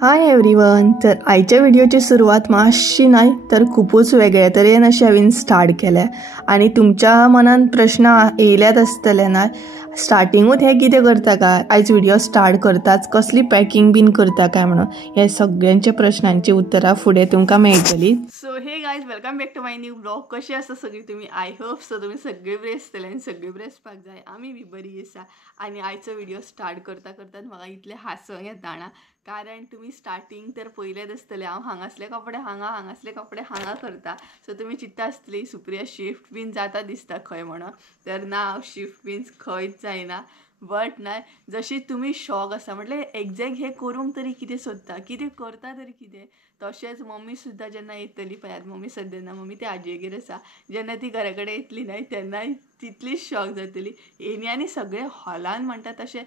Hi everyone. तर आयच्या व्हिडिओची सुरुवात मातशी नाही तर खूपच वेगळ्या तरेन अशें हांवें स्टार्ट केल्या आनी तुमच्या मनान प्रश्न येयल्यात आसतले ना, स्टार्टिंगूच हे कितें करता काय, आयज व्हिडिओ स्टार्ट करताच कसली पॅकिंग बीन करता काय म्हणून हे सगळ्यांच्या प्रश्नांची उतरां फुडें तुमकां मेळटली. So hey guys, welcome back to my new blog. कशें आसा सगळीं तुमी? आय होप सो तुमी सगळीं बरी आसतले आनी सगळीं बरी आसपाक जाय. आमी बी बरी आसा. आनी आयचो व्हिडिओ स्टार्ट करता करता म्हाका इतलें हांसूंक येता ना, कारण तुमी स्टार्टिंग तर पयलेच आसतले हांव हांगासले कपडे हांगासले कपडे हांगा करता. सो तुमी चिंतता आसतली सुप्रिया शिफ्ट बीन जाता दिसता खंय म्हणून. तर ना, हांव शिफ्ट बीन खंयच जायना. बट ना, जशी तुमी शॉक आसा म्हटल्यार एग्जॅक्ट हे करूंक तरी कितें सोदता, कितें करता तरी कितें. तशेंच मम्मी सुद्दां जेन्ना येतली पळयात, मम्मी सद्या ना, मम्मी ती आजयेगेर आसा, जेन्ना ती घरा कडेन येतली न्हय तेन्नाय तितलीच शॉक जातली. येणी आनी सगळे हॉलान म्हणटा तशें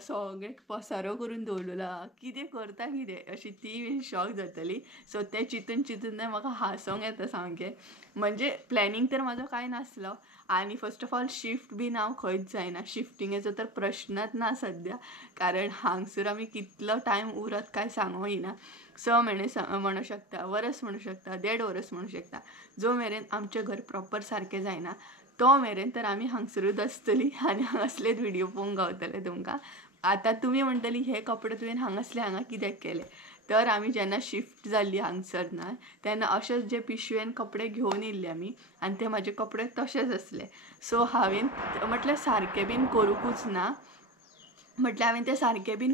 सगळे पसारो करून दवरलेलो आहा, कितें करता कितें अशी ती शॉक जातली. सो तें चिंतून चिंतून म्हाका हांसूंक येता सामकें. म्हणजे प्लॅनिंग तर म्हाजो कांय नासलो. आनी फस्ट ऑफ ऑल शिफ्ट बीन हांव खंयच जायना. शिफ्टिंगेचो तर प्रश्नच ना सद्या, कारण हांगसर आमी कितलो टायम उरत काय सांगूं येना. 6 म्हयने म्हणू शकता, वरस म्हणू शकता, 1.5 वर्स म्हणू शकता. जो मेरेन आमचें घर प्रॉपर सारकें जायना तो मेरेन तर आमी हांगसरूच आसतली आनी हांगासलेच व्हिडिओ पळोवंक गावतले तुमकां. आतां तुमी म्हणटली हे कपडे तुवें हांगासले हांगा कित्याक केले. तर आमी जेन्ना शिफ्ट जाल्ली हांगसर ना, तेन्ना अशेंच जे पिशवेन कपडे घेवन येयल्ले आमी आनी ते म्हाजे कपडे तशेंच आसले. सो हांवें म्हटल्यार सारकें बीन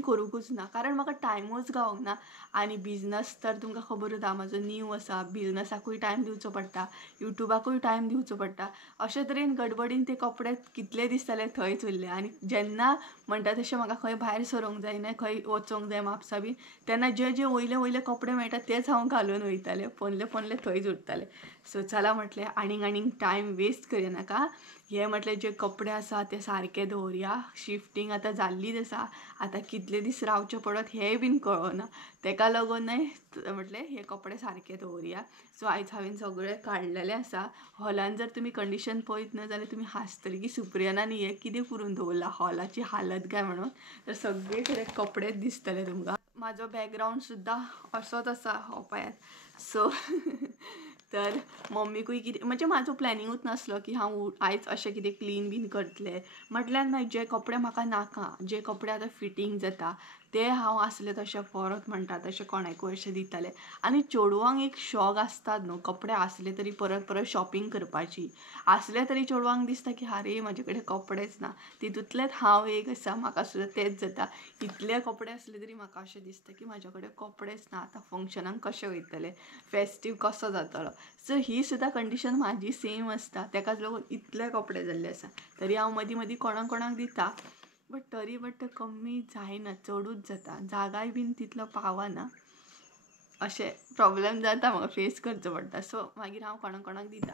करूंकूच ना, कारण म्हाका टायमूच गावूंक ना. आनी बिझनस तर तुमकां खबरूच आहा म्हाजो न्यू आसा. बिझनसाकूय टायम दिवचो पडटा, युट्यूबाकूय टायम दिवचो पडटा. अशे तरेन गडबडीन ते कपडे कितले दीस जाले थंयच उरले. आनी जेन्ना म्हणटा तशें म्हाका खंय भायर सरोंक जाय ना, खंय वचोंक जाय म्हापसा बीन, तेन्ना जे वयले वयले कपडे मेळटा तेच हांव घालून वयतालें, पोनले थंयच उरतालें. सो चला म्हटलें आनीक टायम वेस्ट करिनाका. हे म्हटलें जे कपडे आसा ते सारके दवरया. शिफ्टिंग आतां जाल्लीच आसा, आतां कितले दीस रावचें पडत हेंय बीन कळना. तेका लागून म्हटलें हे कपडे सारके दवरया. सो आयज हांवें सगळे काडलेले आसा. हॉलान जर तुमी कंडिशन पळयत ना जाल्यार तुमी हांसतली की सुप्रियानान हे कितें करून दवरला, हॉलाची हालत काय म्हणून. तर सगळे कडेन कपडेच दिसतले तुमकां. म्हाजो बॅकग्रावंड सुद्दां असोच आसा हो पळयात. सो तर मम्मीकूय कितें म्हणजे म्हाजो प्लॅनिंगूच नासलो की हांव आयज अशें कितें क्लीन बीन करतलें. म्हटल्यार ना, जे कपडे म्हाका नाका, जे कपडे आतां फिटींग जाता ते हांव आसले तशें परत म्हणटा तशें कोणाकूय अशें दितालें. आनी चेडवांक एक शॉक आसतात न्हू, कपडे आसले तरी परत शॉपिंग करपाची. आसले तरी चेडवांक दिसता की आरे म्हाजे कडेन कपडेच ना. तितूंतलेंच हांव एक आसा, म्हाका सुद्दां तेच जाता. इतले कपडे आसले तरी म्हाका अशें दिसता की म्हाजे कडेन कपडेच ना. आतां फंक्शनाक कशें वयतलें, फेस्टीव कसो जातलो. सो ही सुद्दां कंडिशन म्हाजी सेम आसता. तेकाच लागून इतले कपडे जाल्ले आसा. तरी हांव मदीं मदीं कोणाक दिता, बट तरी ते कमी जायना, चडूच जाता. जागाय बीन तितलो पावना. अशें प्रॉब्लेम जाता, म्हाका फेस करचो पडटा. सो मागीर हांव कोणाक दिता.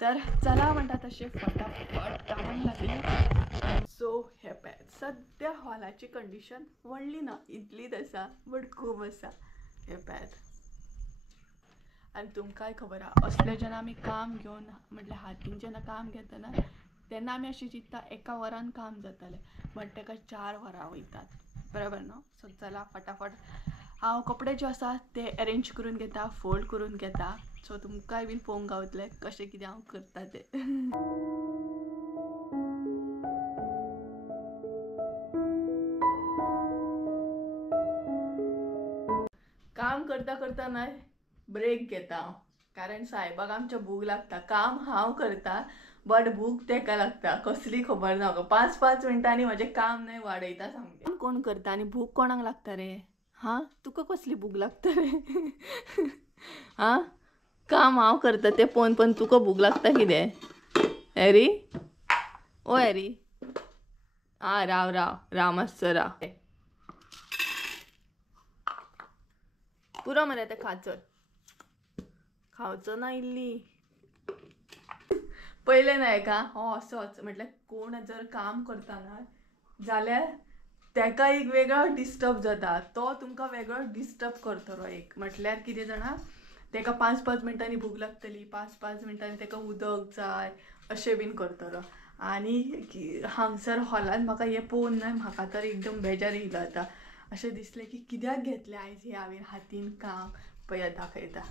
तर चला म्हणटा तशें फटाफट कामाक लागलें. सो हे पळय, सद्या हॉलाची कंडिशन व्हडली ना, इतलीच आसा, बट खूब आसा. हे पळयात. आनी तुमकांय खबर आहा, असलें जेन्ना आमी काम घेवन म्हटल्यार हातीन जेन्ना काम घेता ना, तेन्ना आमी अशें चिंतता एका वरान काम जातलें, बट तेका 4 वरां वयतात. बरोबर न्हू? सो चला फटाफट हांव कपडे जे आसा ते अरेंज करून घेता, फोल्ड करून घेता. सो तुमकांय बीन पळोवंक गावतलें कशें कितें हांव करता तें. काम करता करता न्हय ब्रेक घेता हांव, कारण साहेबाक आमच्या भूक लागता. काम हांव करता बट भूक तेका लागता. कसली खबर ना म्हाका. 5-5 मिनटांनी म्हजें काम न्हय वाडयता सामकें. कोण करता आनी भूक कोणाक लागता रे? हां, तुका कसली भूक लागता रे? हां, काम हांव करता तें पळोवन तुका भूक लागता कितें? हॅरी, ओ हॅरी, आं राव मातसो राव. पुरो मरे तें खावचो ना इल्ली. पयलें ना हेका हो असोच, म्हटल्यार कोण जर काम करता ना जाल्यार तेका एक वेगळो डिस्टर्ब जाता. तो तुमकां वेगळो डिस्टर्ब करतलो. एक म्हटल्यार कितें जाणा, तेका 5-5 मिनटांनी भूक लागतली, 5-5 मिनटांनी तेका उदक जाय अशें बीन करतलो. आनी हांगसर हॉलान म्हाका हें पळोवन ना म्हाका तर एकदम बेजार येयलो आतां. अशें दिसलें की कित्याक घेतलें आयज हे हांवें हातीन काम पळयात दाखयता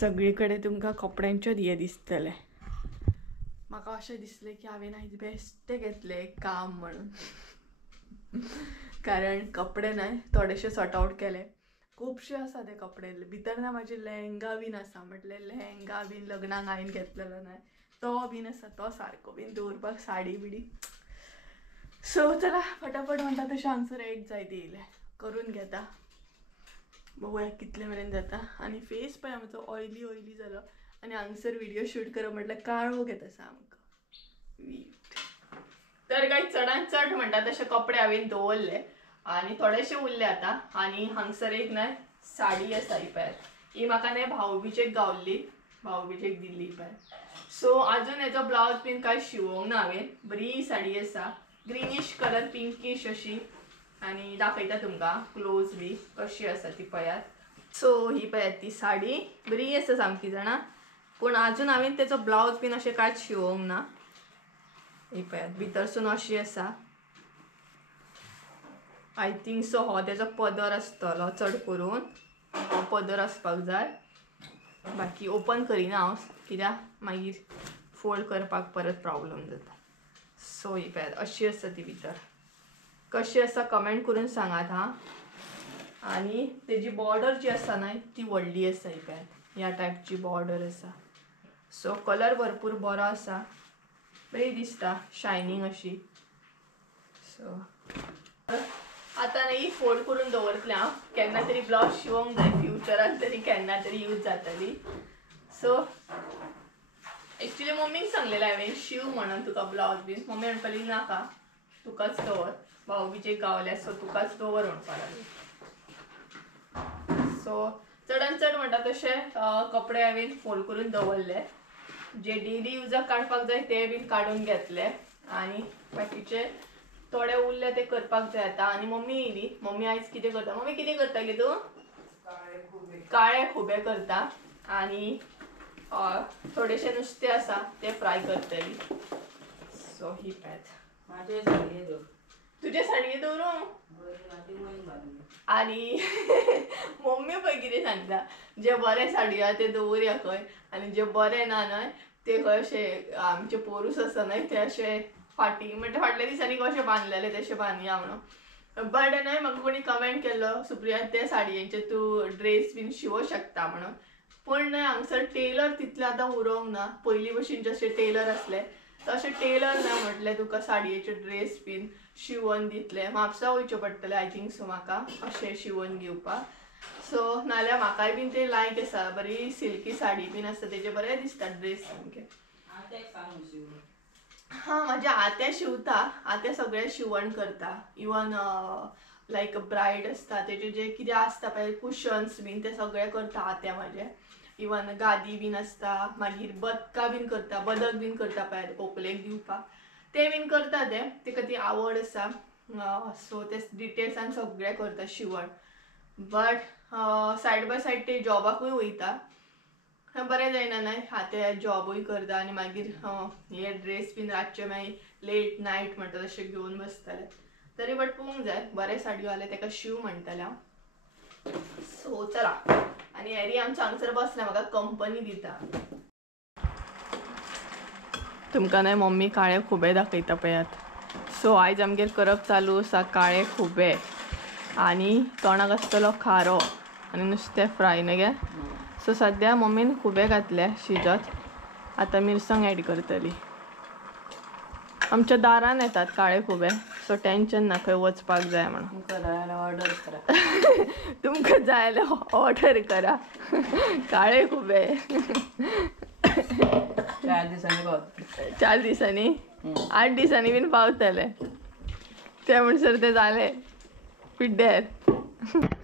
सगळी कडेन तुमकां कपड्यांचेच हे दिसतले म्हाका अशें दिसलें की हांवें आयज बेश्टें घेतलें काम म्हणून कारण कपडे न्हय थोडेशे सॉर्ट आउट केले खूबशे आसा ते कपडे भितर ना म्हाजे लेहेंगा बीन आसा म्हटल्यार लेहेंगा बीन लग्नाक हांवें घेतलेलो न्हय तो बीन आसा तो सारको बीन दवरपाक साडी बिडी सो चला फटाफट म्हणटा तशें हांगसर एक जाय येयले करून घेता बघूया कितले मेरेन जाता आनी फेस पळय आमचो ऑयली ऑयली जालो आनी हांगसर व्हिडिओ शूट करप म्हटल्यार काळो घेता सामको वीट तर काही चडांत चड म्हणटा तशे कपडे हांवें दवरले आनी थोडेशे उरले आतां आनी हांगसर एक न्हय साडी आसा ही पळय ही म्हाका न्हय भाऊबीजेक गावल्ली भाऊबीजेक दिल्ली पळय सो आजून हेजो ब्लावज बीन कांय शिवोंक ना हांवें बरी साडी आसा ग्रीनिश कलर पिंकीश अशी आनी दाखयता तुमकां क्लोज बी कशी आसा ती पळयात सो ही पळयात ती साडी बरी आसा सामकी जाणा पूण आजून हांवें तेजो ब्लावज बीन अशें कांयच शिवोंक ना ही पळयात भितरसून अशी आसा आय थिंक सो हो तेजो पदर आसतलो चड करून हो पदर आसपाक जाय बाकी ओपन करिना हांव कित्याक मागीर फोल्ड करपाक परत प्रॉब्लेम जाता सो ही पळयात अशी आसा ती भितर कशी आसा कमेंट करून सांगात हां आनी तेजी बॉर्डर जी आसा न्हय ती व्हडली आसा ही पळयात ह्या टायपची बॉर्डर आसा सो कलर भरपूर बरो आसा बरी दिसता शायनींग अशी सो आतां न्ही फोल्ड करून दवरतलें हांव केन्ना तरी ब्लावज शिवोंक जाय फ्युचरान तरी केन्ना तरी यूज जातली सो एक्चुली मम्मीन सांगलेलें हांवें शिव म्हणून तुका ब्लावज बीन मम्मी म्हणपाली नाका तुकाच दवर भाऊबीजेक गावल्या सो तुकाच दवर म्हणपा लागली सो चडान चड म्हणटा तशे कपडे हांवें फोल्ड करून दवरले जे डेली युजाक काडपाक जाय ते बीन काडून घेतले आनी बाकीचे थोडे उरले ते करपाक जाय आतां आनी मम्मी येयली मम्मी आयज कितें करता मम्मी कितें करता गे तूं काळे खुबे करता आनी थोडेशे नुस्तें आसा ते फ्राय करतली सो ही पॅथ तुजे साडये दवरूं आनी मम्मी पळय कितें सांगता जे बरे साडयो आहा ते दवरया खंय आनी जे बरे ना न्हय ते खंय अशे आमचे पोरूस आसा न्हय ते अशे फाटी म्हणजे फाटल्या दिसांनी कशे बांदलेले तशे बांदया म्हणून बट न्हय म्हाका कोणी कमेंट केल्लो सुप्रिया ते साडयेंचे तूं ड्रेस बीन शिवूं शकता म्हणून पूण न्हय हांगसर टेलर तितले आतां उरोंक ना पयलीं भशेन जशे टेलर आसले तशे टेलर ना म्हटले तुका साडयेचे ड्रेस बीन शिवून दितले म्हापसा वयचें पडटलें आय थिंक सो म्हाका अशें शिवून घेवपाक सो नाल्यार म्हाकाय बीन ते लायक आसा बरी सिल्की साडी बीन आसता तेजे बरें दिसता ड्रेस सामके हां म्हाज्या आत्या शिवता आत्या सगळें शिवण करता इवन लायक ब्रायड आसता तेजे जे कितें आसता पळय कुशन्स बीन ते सगळें करता आत्या म्हाजे इवन गादी बीन आसता मागीर बदकां बीन करता बदक बीन करता पळय व्हंकलेक दिवपाक ते बीन करता तेका ती आवड आसा सो ते डिटेल्सान सगळें करता शिवण बट सायड बाय सायड ते जॉबाकूय वयता बरें जायना न्हय हाते जॉबूय करता आनी मागीर हे ड्रेस बीन रातचे मागीर लेट नायट म्हणटा तशें घेवन बसतले तरी बट पळोवंक जाय बरे साडयो जाल्यार तेका शिव म्हणटलें हांव सो चला आनी हेरी आमच्या हांगसर बसल्या म्हाका कंपनी दिता तुमकां न्हय मम्मी काळे खुबे दाखयता पळयात सो आयज आमगेर करप चालू आसा काळे खुबे आनी तोंडाक आसतलो खारो आनी नुस्तें फ्राय न्हय गे सो सद्या मम्मीन खुबे घातले शिजत आतां मिरसांग एड करतली आमच्या दारान येतात काळे खुबे सो टेंशन ना खंय वचपाक जाय म्हणून ऑर्डर करा तुमकां जाय जाल्यार ऑर्डर करा काळे खुबे 4 दिसांनी 8 दिसांनी बीन पावतले ते म्हणसर ते जाले पिड्ड्यार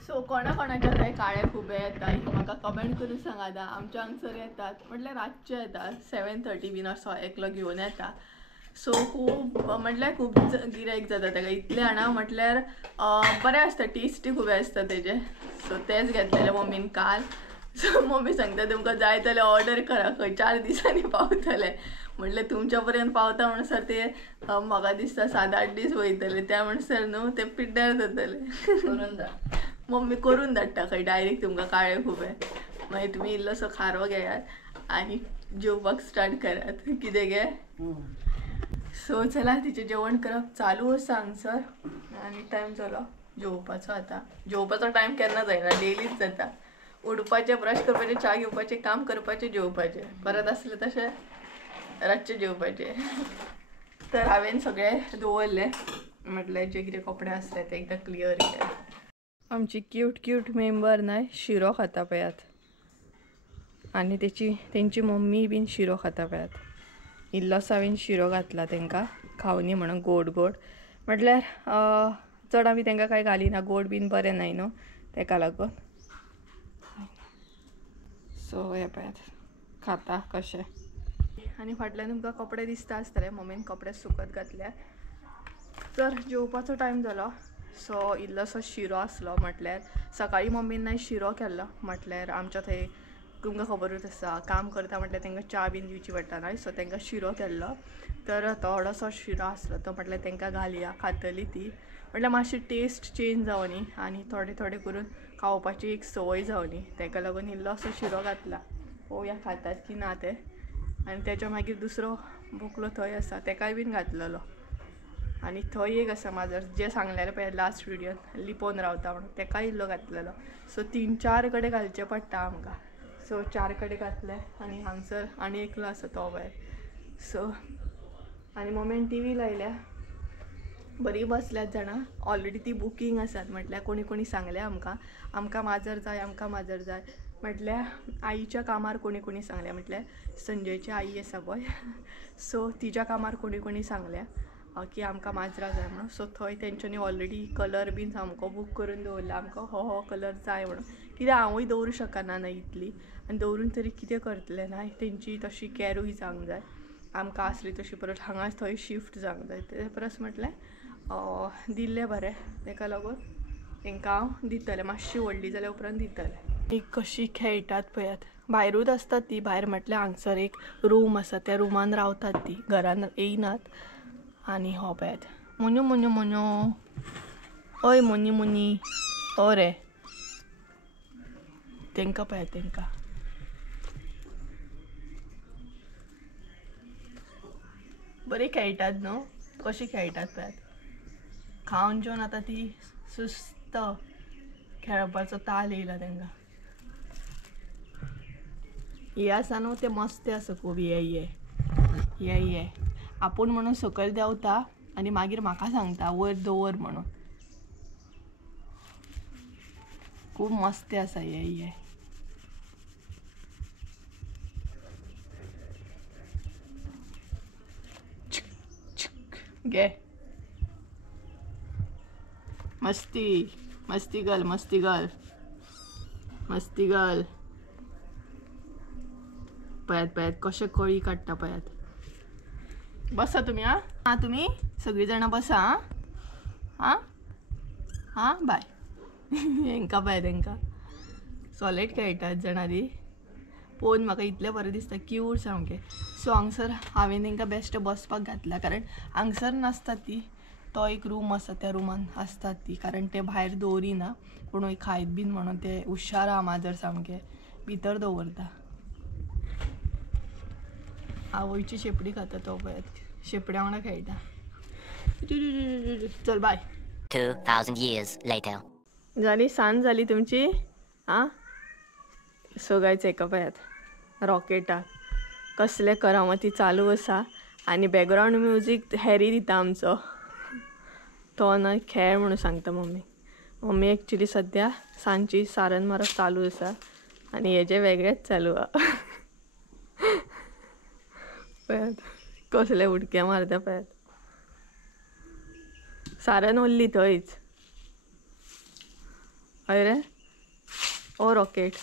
सो कोणाच्या थंय काळे खुबे येतात म्हाका कमेंट करून सांगात आमच्या हांगसर येतात म्हटल्यार रातचे येतात 7:30 बीन असो एकलो घेवन येता सो खूब म्हटल्यार खूब गिरायक जाता ताका इतले हाडा म्हटल्यार बरें आसता टेस्टी खुबे आसता तेजे सो तेच घेतलेले मम्मीन काल सो मम्मी सांगता तुमकां जाय जाल्यार ऑर्डर करा खंय 4 दिसांनी पावतले म्हटलं तुमच्यापर्यंत पावता म्हणसर ते म्हाका दिसता 7-8 दीस वयतले त्या म्हणसर न्हू ते पिड्ड्यार जातले मम्मी करून धाडटा खंय डायरेक्ट तुमकां काळे खुबे मागीर तुमी इल्लोसो खारो घेयात आनी जेवपाक स्टार्ट करात कितें गे सो चला तिचें जेवण करप चालू आसा हांगसर आनी टायम जालो जेवपाचो आतां जेवपाचो टायम केन्ना जायना डेलीच जाता उठपाचें ब्रश करपाचें च्या घेवपाचें काम करपाचें जेवपाचें परत आसलें तशें रातचें जेवपाचें तर हांवें सगळें दवरलें म्हटल्यार जे कितें कपडे आसले ते एकदां क्लियर केले आमची क्यूट मेंबर न्हय शिरो खाता पळयात आनी तेंची मम्मी बीन शिरो खाता पळयात इल्लोसो हांवें शिरो घातला तेंकां खावनी म्हणून गोड म्हटल्यार चड आमी तेंकां कांय घालिना गोड बीन बरें न्हय न्हू तेका लागून सो हे पळयात खाता कशें आनी फाटल्यान तुमकां कपडे दिसता आसतले मम्मीन कपडे सुकत घातल्या तर जेवपाचो टायम जालो सो इल्लोसो शिरो आसलो म्हटल्यार सकाळीं मम्मीन शिरो केल्लो म्हटल्यार आमच्या थंय तुमकां खबरूच आसा काम करता म्हटल्यार तांकां च्या बीन दिवची पडटा न्हय सो तांकां शिरो केल्लो तर थोडोसो शिरो आसलो तो म्हटल्यार तांकां घालया खातली ती म्हटल्यार मातशी टेस्ट चेंज जावनी आनी थोडे करून खावपाची एक संवय जावनी ताका लागून इल्लोसो शिरो घातला पळोवया खातात की ना ते आनी तेच्या मागीर दुसरो बुकलो थंय आसा ताकाय बीन घातलेलो आनी थंय एक आसा माजर जे सांगलेलें पळय लास्ट विडियोन लिपोवन रावता म्हणून ताकाय इल्लो घातलेलो सो 3-4 कडेन घालचें पडटा आमकां सो 4 कडेन घातले आनी हांगसर आनी एकलो आसा तो भायर सो आनी मम्मीन टीव्ही लायल्या बरी बसल्यात जाणां ऑलरेडी ती बुकींग आसात म्हटल्यार कोणी सांगलें आमकां माजर जाय म्हटल्यार आईच्या कामार कोणी सांगल्या म्हटल्यार संजयची आई आसा पळय सो तिच्या कामार कोणी सांगल्या की आमकां माजरां जाय म्हणून सो थंय तेंच्यांनी ऑलरेडी कलर बीन सामको बूक करून दवरला आमकां हो कलर जाय म्हणून कित्याक हांवूय दवरूं शकना ना इतली आनी दवरून तरी कितें करतलें ना तेंची तशी कॅरूय जावंक जाय आमकां आसली तशी परत हांगा थंय शिफ्ट जावंक जाय ते परस म्हटल्यार दिल्लें बरें ताका लागून तांकां हांव दितलें मातशी व्हडली जाल्या उपरांत दितलें ती कशी खेळटात पळयात भायरूच आसतात ती भायर म्हटल्यार हांगसर एक रूम आसा त्या रुमान रावतात ती घरान येयनात आनी हो पळयात मोन्यो ओय मोनी ओ रे तांकां पळयात तांकां बरी खेळटात न्हू कशी खेळटात पळयात खावन जेवन आतां ती सुस्त खेळपाचो ताल येयला तांकां हे आसा न्हू ते मस्ते आसा खूब ये आपूण म्हणून सकयल देंवता आनी मागीर म्हाका सांगता वयर दवर म्हणून खूब मस्ते आसा ये गे मस्ती गर्ल पळयात कशे कळी काडटा पळयात बसा तुम्ही हां तुम्ही सगळीं जाणां बसा हां बाय हेंका पळय तांकां सॉलेट खेळटात जाणां ती पळोवन म्हाका इतलें बरें दिसता क्यूट सामकें सो हांगसर हांवें तांकां बेश्टे बसपाक घातला कारण हांगसर नासतात ती तो एक रूम आसा त्या रुमान आसतात ती कारण ते भायर दवरिना कोणूय खायत बीन म्हणून ते हुशार आहा माजर सामकें भितर दवरता आवयची शेपडी खाता तो पळयात शेपड्या वांगडा खेळटा चल बाय 2000 years later जाली सांज जाली तुमची सो गायज हेका पळयात रॉकेटाक कसले करामती चालू आसा आनी बॅकग्रावंड म्युजीक हॅरी दिता आमचो तो ना खेळ म्हणून सांगता मम्मी एक्चुली सद्या सांजची सारन मारप चालू आसा आनी हेजे वेगळेच चालू आहा पळयात कसले उडके मारता पळयात सारन उरली थंयच हय रे ओ रॉकेट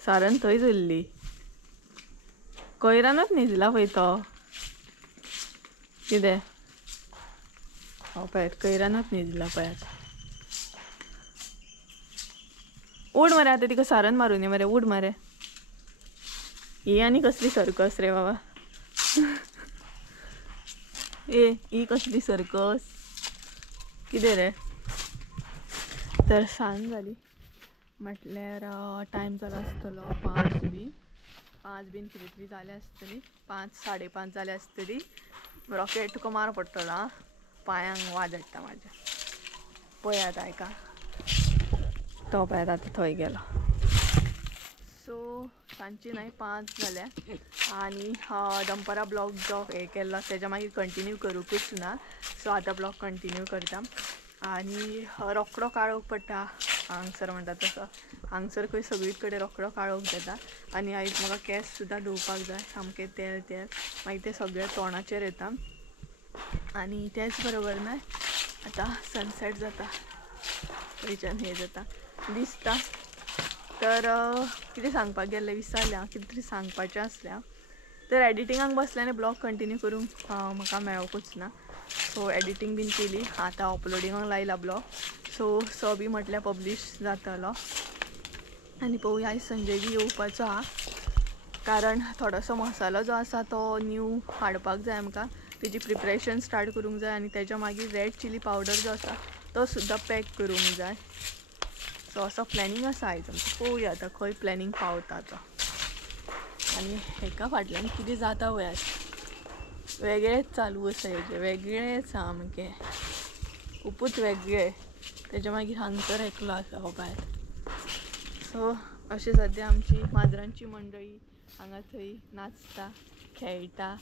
सारन थंयच उरली कोयरानूच न्हिजला पळय तो कितें पळयात कोयरानूच न्हिजला पळयात उड मरे आतां तिका सारन मारूं न्ही मरे उड मरे ही आनी कसली सर्कस रे बाबा ए ही कसली सर्कस कितें रे. तर सांज जाली म्हटल्यार टायम जालो आसतलो 5 बीन कितें तरी जाले आसतली. 5 साडेपांच जाले आसतली. रॉकेट तुका मार पडटलो आं. पांयांक वाज हाडटा म्हाज्या. पळयात आयका तो पळयात आतां थंय गेलो. सो सांजची न्हय 5 जाल्या आनी दनपारा ब्लॉग जो हे केल्लो तेज्या मागीर कंटिन्यू करूंकूच ना. सो आतां ब्लॉग कंटिन्यू करता आनी रोकडो काळोख पडटा हांगसर म्हणटा तसो. हांगसर खंय सगळी कडेन रोकडो काळोख जाता आनी आयज म्हाका केंस सुद्दां धुवपाक जाय. सामकें तेल मागीर ते सगळे तोंडाचेर येता. आनी तेच बरोबर न्हय आतां सनसेट जाता थंयच्यान हे जाता दिसता. तर कितें सांगपाक गेल्लें विसरलें हांव. कितें तरी सांगपाचें आसलें हांव. तर एडिटिंगाक बसलें आनी ब्लॉग कंटिन्यू करूंक म्हाका मेळोकूच ना. सो एडिटींग बीन केली आतां अपलोडिंगाक लायला ब्लॉग. सो बी म्हटल्यार पब्लीश जातलो आनी पळोवया आयज संजय बी येवपाचो आहा कारण थोडोसो मसालो जो आसा तो न्यू हाडपाक जाय आमकां. तेजी प्रिपरेशन स्टार्ट करूंक जाय आनी तेज्या मागीर रेड चिली पावडर जो आसा तो सुद्दां पॅक करूंक जाय. सो असो प्लॅनिंग आसा आयज आमचो. पळोवया आतां खंय प्लॅनिंग पावता तो. आनी हेका फाटल्यान कितें जाता पळयात वेगळेच चालू आसा हेजे वेगळेच सामकें खूबच वेगळे. तेज्या मागीर हांगसर एकलो आसा हो भायर. सो अशें सद्या आमची माजरांची मंडळी हांगा थंय नाचता खेळटा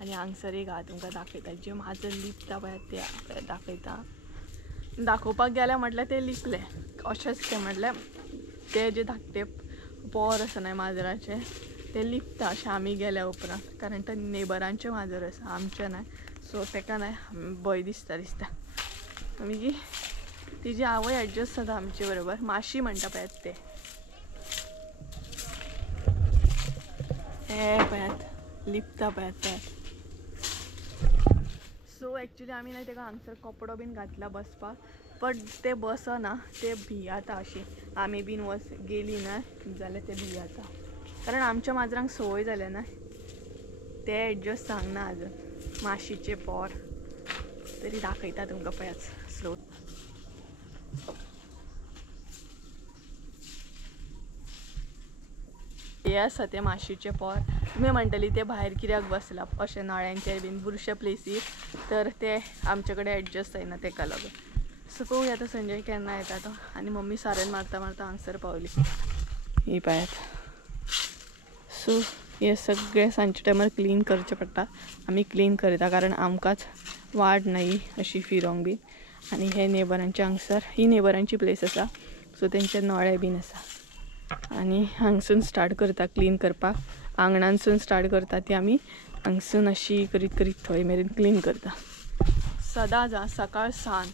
आनी हांगसर एक तुमकां दाखयता जे माजर लिपता पळयात ते दाखयता. दाखोवपाक गेले म्हटल्यार ते लिपले अशेंच ते म्हटल्यार ते जे धाकटे पोर आसा न्हय माजराचे ते लिपता अशें आमी गेल्या उपरांत कारण ते नेबरांचे माजर आसा आमचे न्हय. सो तेका न्हय भंय दिसता मागीर तिजी आवय एडजस्ट जाता आमचे बरोबर. माशी म्हणटा पळयात ते हे पळयात लिपता पळयात. सो एक्चुली आमी न्हय तेका हांगसर कपडो बीन घातला बसपाक बट ते बसना. ते भियाता अशी आमी बीन गेली न्हय जाल्यार ते भियाता कारण आमच्या माजरांक संवय जाल्या न्हय. ते एडजस्ट जावंक आजून माशीचे पोर. तरी दाखयता तुमकां पळयात स्लो. हे आसा ते माशीचे पोर. तुमी म्हणटली ते भायर कित्याक बसला अशें नळ्यांचेर बीन बुरश्या प्लेसीर. तर ते आमचे कडेन एडजस्ट जायना तेका लागून. सो पळोवया आतां संजय केन्ना येता तो. आनी मम्मी सारेन मारता हांगसर पावली ही पळयात. सो हे सगळे सांजचे टायमार क्लीन करचें पडटा. आमी क्लीन करता कारण आमकांच वाट नाही अशी फिरोंक बीन. आनी हे नेबरांचे हांगसर ही नेबरांची प्लेस आसा सो तेंचे नळे बीन आसा. आनी हांगसून स्टार्ट करता क्लीन करपाक. आंगणानसून स्टार्ट करता ती आमी हांगसून अशी करीत करीत थंय मेरेन क्लीन करता सदांच सकाळ सांज.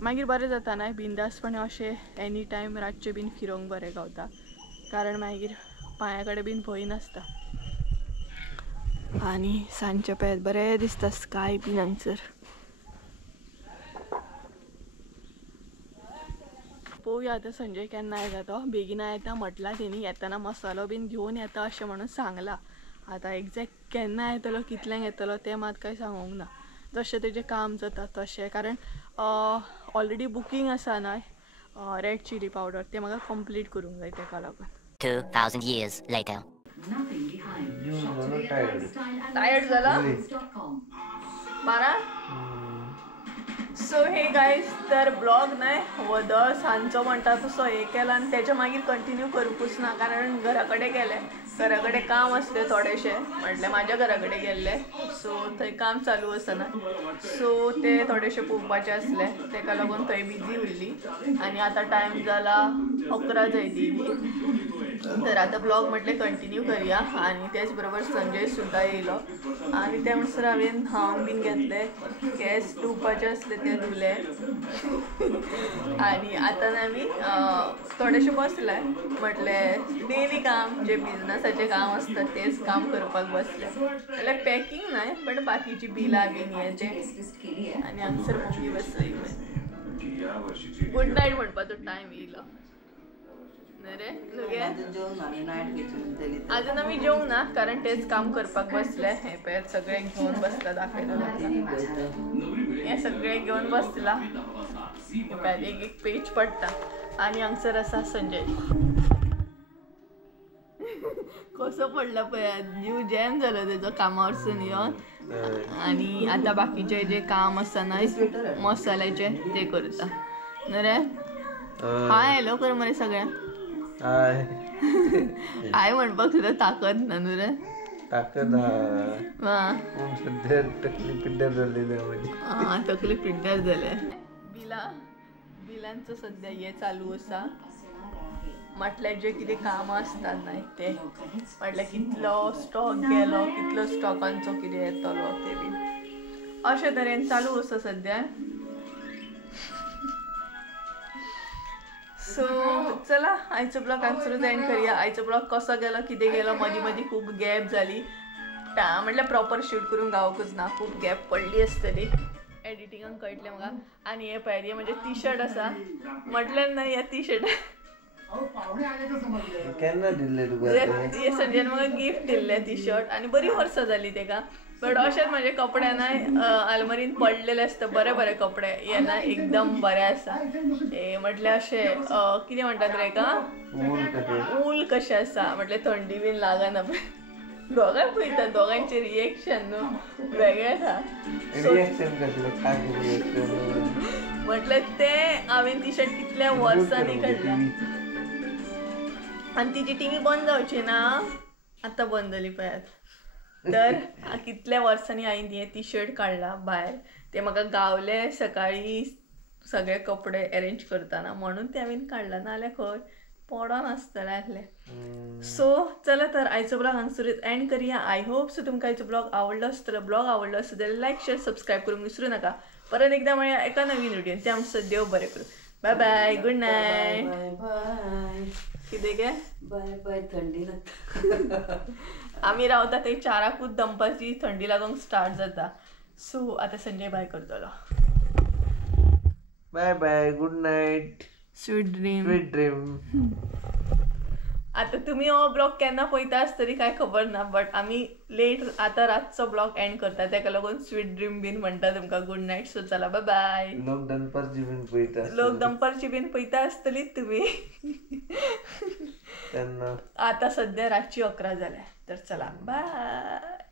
मागीर बरें जाता न्हय बिंदासपणे अशें एनी टायम रातचे बीन फिरोंक बरें गावता कारण मागीर पांया कडेन बीन भंय नासता. आनी सांजचे पळयात बरें दिसता स्काय बीन हांगसर. पळोवया आतां संजय केन्ना येता तो. बेगिना येता म्हटला तेणी. येताना मसालो बीन घेवन येता अशें म्हणून सांगला. आतां एग्जॅक्ट केन्ना येतलो कितल्यांक येतलो तें मात कांय सांगूंक ना. जशें तेजें काम जाता तशें कारण ऑलरेडी बुकींग आसा न्हय रेड चिली पावडर ते म्हाका कंप्लीट करूंक जाय तेका लागून. 2000 years later. टायर्ड जाला मारा. सो हे गायज तर ब्लॉग न्हय वदळ सांजचो म्हणटा तसो हे केला आनी तेच्या मागीर कंटिन्यू करूंकूच ना कारण घरा कडेन गेले. घरा कडेन काम आसले थोडेशे म्हटल्यार म्हाज्या घरा कडेन गेल्ले. सो थंय काम चालू आसना सो ते थोडेशे पळोवपाचे आसले तेका लागून थंय बिजी उरली. आनी आतां टायम जाला 11 जायली. तर आतां ब्लॉग म्हटलें कंटिन्यू करया. आनी तेच बरोबर संजय सुद्दां येयलो आनी त्या म्हणसर हांवें हांव बीन घेतले केंस धुवपाचे आसले ते धुले. आनी आतां आमी थोडेशे बसले म्हटलें डेली काम जे बिजनसाचें काम आसता तेच काम करपाक बसले. जाल्यार पॅकींग न्हय बट बाकीची बिलां बीन हें तें. आनी हांगसर मम्मी बसली. गुड नायट म्हणपाचो टायम येयलो. रे नुगे अजून आम्ही जेवू ना कारण तेच काम करपाक बसले हे पळय सगळे घेऊन बसला दाखयला हे सगळे घेऊन बसला एक एक पेज पडटा आणि हांगसर आसा संजय कसो पडला पळय जीव जॅम जालो तेजो कामावरसून येवन आणि आता बाकीचे जे काम आसा ना मसाल्याचे ते करता न्हू रे हाय हॅलो कर मरे सगळ्यांक हाय म्हणपाक सुद्दां ताकद ना न्हू रे ताकद तकली पिड्ड्यार जालेली तकली पिड्ड्यार जाले बिलांचं सध्या हे चालू आसा म्हटल्यार जे कितें कामां आसतात न्हय ते म्हटल्यार कितलो स्टॉक गेलो कितलो स्टॉकांचो कितें येतलो ते बी अशे तरेन चालू आसा सध्या सो चला आयचो ब्लॉग हांगसरूच एंड करूया आयचो ब्लॉग कसो गेलो कितें गेलो मदीं मदीं खूब गॅप जाली म्हटल्यार प्रॉपर शूट करून गावकूच ना खूब गॅप पडली आसतली एडिटिंगाक कळटलें म्हाका आनी हे पळय म्हणजे टी शर्ट आसा म्हटल्यार ना ह्या टी शर्ट केन्ना दिल्ले तुका हे संजयन म्हाका गिफ्ट दिल्लें टी शर्ट आनी बरी वर्सां जाली तेका बट अशेंच म्हाजे कपडे ना आलमारीन पडलेले आसता बरे बरे कपडे हे ना एकदम बरे आसा हे म्हटल्यार अशें कितें म्हणटात रे का ऊल कशें आसा म्हटल्यार थंडी बीन लागना दोगांय पळयता दोगांचे रिएक्शन न्हू वेगळे आसा म्हटल्यार ते हांवें टी शर्ट कितल्या वर्सांनी काडला आनी तिची टीव्ही बंद जावची ना आतां बंद जाली पळयात तर कितल्या वर्सांनी हांवें हे टी शर्ट काडला भायर ते म्हाका गावले सकाळी सगळे कपडे अरेंज करतना म्हणून ते हांवें काडला नाल्यार खंय पडोन आसतलें आसलें सो चला तर आयचो ब्लॉग हांगसरूच एंड करुया आय होप सो तुमकां आयचो ब्लॉग आवडलो आसतलो ब्लॉग आवडलो आसत जाल्यार लायक शेअर सबस्क्राईब करूंक विसरू नाका परत एकदा मेळया एका नवीन व्हिडिओन ते आमचं देव बरें करूं बाय बाय गुड नायट कितें गे बाय बाय थंडी लागता आमी रावता ते 4कूच दंपाची थंडी लागूंक स्टार्ट जाता सो आतां संजय बाय करतलो bye bye good night sweet dream sweet dream आता तुम्ही हो ब्लॉग केन्ना पळयता आसतली काय खबर ना बट आमी लेट आता रातचो ब्लॉग एंड करता तेका लागून स्वीट ड्रीम बीन म्हणटा तुमकां गुड नाईट सो चला बाय बाय लोक दनपारची बीन पळयता लोक दनपारची बीन पळयता आसतली तुम्ही तेन्ना आता सध्या रातची 11 जाल्या तर चला बाय